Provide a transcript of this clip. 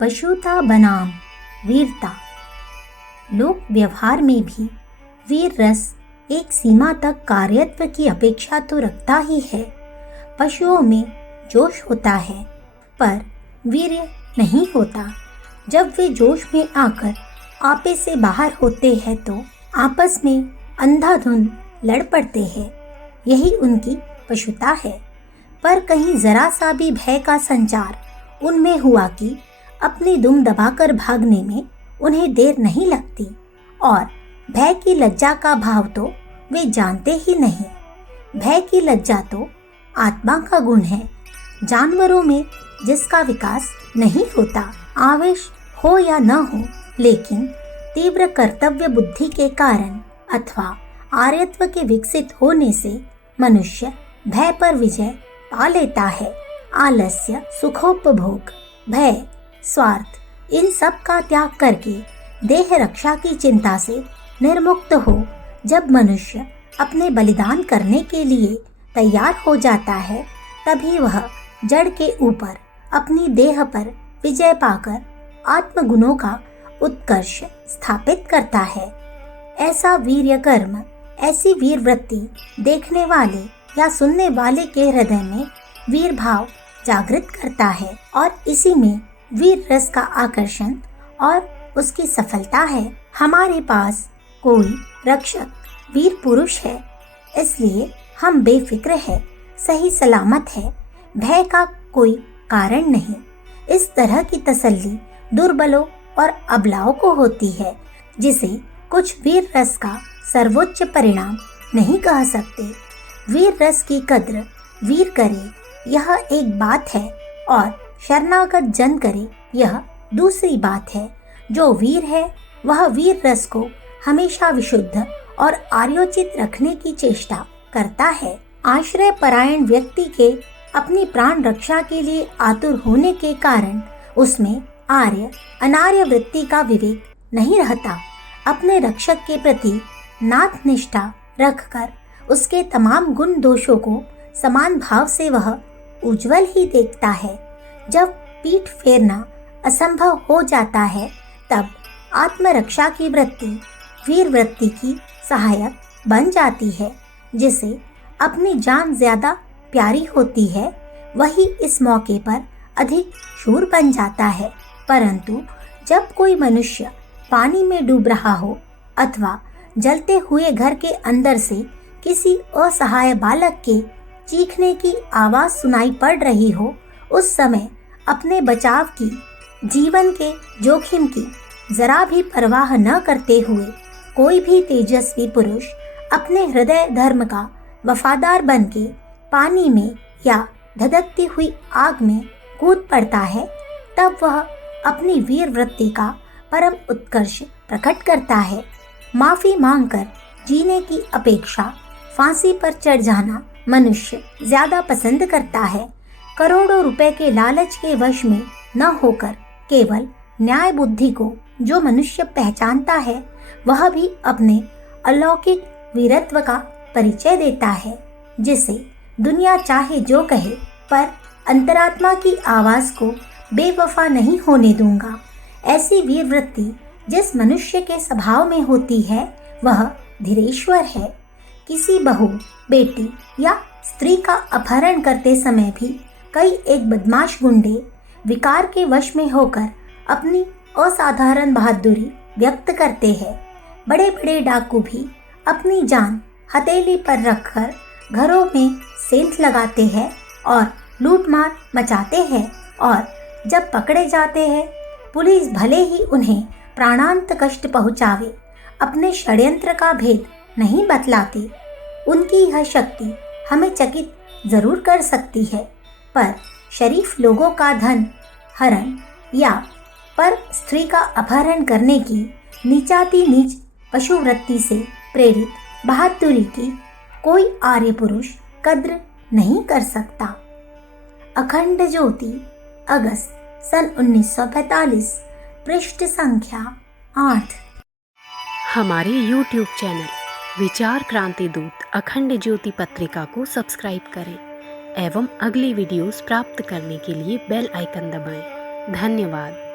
पशुता बनाम वीरता। लोक व्यवहार में भी वीर रस एक सीमा तक कार्यत्व की अपेक्षा तो रखता ही है। पशुओं में जोश होता है पर वीर्य नहीं होता। जब वे जोश में आकर आपे से बाहर होते हैं तो आपस में अंधाधुंध लड़ पड़ते हैं। यही उनकी पशुता है। पर कहीं जरा सा भी भय का संचार उनमें हुआ कि अपनी दुम दबाकर भागने में उन्हें देर नहीं लगती और भय की लज्जा का भाव तो वे जानते ही नहीं। भय की लज्जा तो आत्मा का गुण है। जानवरों में जिसका विकास नहीं होता, आवेश हो या न हो, लेकिन तीव्र कर्तव्य बुद्धि के कारण अथवा आर्यत्व के विकसित होने से मनुष्य भय पर विजय पा लेता है। आलस्य, सुखोपभोग, भय, स्वार्थ, इन सब का त्याग करके देह रक्षा की चिंता से निर्मुक्त हो जब मनुष्य अपने बलिदान करने के लिए तैयार हो जाता है, तभी वह जड़ के ऊपर अपनी देह पर विजय पाकर आत्मगुणों का उत्कर्ष स्थापित करता है। ऐसा वीर्य कर्म, ऐसी वीर वृत्ति देखने वाले या सुनने वाले के हृदय में वीर भाव जागृत करता है और इसी में वीर रस का आकर्षण और उसकी सफलता है। हमारे पास कोई रक्षक वीर पुरुष है, इसलिए हम बेफिक्र है, सही सलामत है, भय का कोई कारण नहीं। इस तरह की तसल्ली दुर्बलों और अबलाओं को होती है, जिसे कुछ वीर रस का सर्वोच्च परिणाम नहीं कह सकते। वीर रस की कद्र वीर करे, यह एक बात है, और शरणागत जन करे, यह दूसरी बात है। जो वीर है वह वीर रस को हमेशा विशुद्ध और आर्योचित रखने की चेष्टा करता है। आश्रय परायण व्यक्ति के अपनी प्राण रक्षा के लिए आतुर होने के कारण उसमें आर्य अनार्य वृत्ति का विवेक नहीं रहता। अपने रक्षक के प्रति नाथ निष्ठा रखकर उसके तमाम गुण दोषों को समान भाव से वह उज्जवल ही देखता है। जब पीठ फेरना असंभव हो जाता है, तब आत्मरक्षा की वृत्ति वीर वृत्ति की सहायक बन जाती है। जिसे अपनी जान ज्यादा प्यारी होती है, वही इस मौके पर अधिक शूर बन जाता है। परंतु जब कोई मनुष्य पानी में डूब रहा हो अथवा जलते हुए घर के अंदर से किसी असहाय बालक के चीखने की आवाज सुनाई पड़ रही हो, उस समय अपने बचाव की, जीवन के जोखिम की जरा भी परवाह न करते हुए कोई भी तेजस्वी पुरुष अपने हृदय धर्म का वफादार बनके पानी में या धधकती हुई आग में कूद पड़ता है, तब वह अपनी वीर वृत्ति का परम उत्कर्ष प्रकट करता है। माफी मांगकर जीने की अपेक्षा फांसी पर चढ़ जाना मनुष्य ज्यादा पसंद करता है। करोड़ों रुपए के लालच के वश में न होकर केवल न्याय बुद्धि को जो मनुष्य पहचानता है, वह भी अपने अलौकिक वीरत्व का परिचय देता है। जिसे दुनिया चाहे जो कहे, पर अंतरात्मा की आवाज को बेवफा नहीं होने दूंगा। ऐसी वीर वृत्ति जिस मनुष्य के स्वभाव में होती है, वह धीरेश्वर है। किसी बहू, बेटी या स्त्री का अपहरण करते समय भी कई एक बदमाश गुंडे विकार के वश में होकर अपनी असाधारण बहादुरी व्यक्त करते हैं। बड़े बड़े डाकू भी अपनी जान हथेली पर रखकर घरों में सेंध लगाते हैं और लूटमार मचाते हैं, और जब पकड़े जाते हैं, पुलिस भले ही उन्हें प्राणांत कष्ट पहुंचावे, अपने षड्यंत्र का भेद नहीं बतलाती। उनकी यह शक्ति हमें चकित जरूर कर सकती है, पर शरीफ लोगों का धन हरण या पर स्त्री का अपहरण करने की नीचाती नीच पशुवृत्ति से प्रेरित बहादुरी की कोई आर्य पुरुष कद्र नहीं कर सकता। अखंड ज्योति, अगस्त सन 1945, पृष्ठ संख्या 8। हमारे YouTube चैनल विचार क्रांति दूत अखंड ज्योति पत्रिका को सब्सक्राइब करें एवं अगली वीडियोस प्राप्त करने के लिए बेल आइकन दबाएं। धन्यवाद।